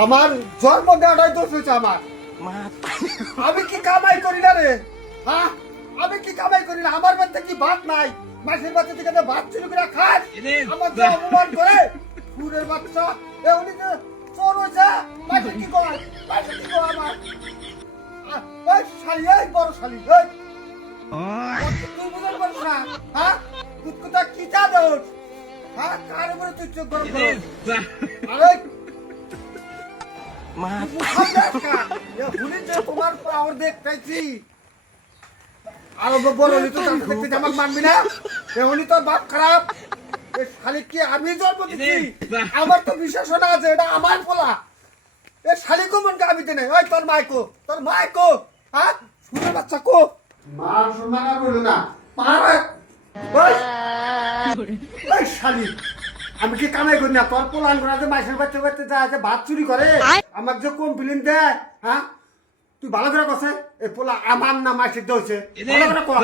আমার জন্ম দেওয়াটাই দোষ হয়েছে আমার। আমি কি কামাই করি না রে? হ্যাঁ, আমি কি কামাই করি না? আমার বাড়িতে কি ভাত নাই? মাসের বাচ্চা থেকে ভাত চুরি করে খাস? আমার যে অপমান করে সুরের বাচ্চা এ উনি যে চোর হয়েছে। মাসে কি কর? মাসে কি কর আমার? এই শালি, এই বড় শালি, এই তুই বুঝতে পারছ না? হ্যাঁ, কুতকুতা কি চা দোষ? হ্যাঁ, কার উপরে তুই চোখ গরম করো? আরে তোমার পাওয়ার দেখতেছি আরো বড় হলি তো দেখতে আমার মানবি না? এমনি তোর বাপ খারাপ। শালি কি আমি জন্ম দিচ্ছি? আমার তো বিশ্বাস না আছে এটা আমার পোলা। এ শালি কো মনকে আমি দেনে। ওই তোর মাইকো, তোর মাইকো, হ্যাঁ শুনে বাচ্চা কো মান সম্মান আর বলো না পারে। ওই ওই শালি আমি কি কামাই করি না? তোর পোলান করে যে মাসের বাচ্চা বাচ্চা যা আছে ভাত চুরি করে আমাকে যে কমপ্লেন দেয়, হ্যাঁ তুই ভালো করে কছে এই পোলা আমার না মাসের দোষে ভালো করে কর।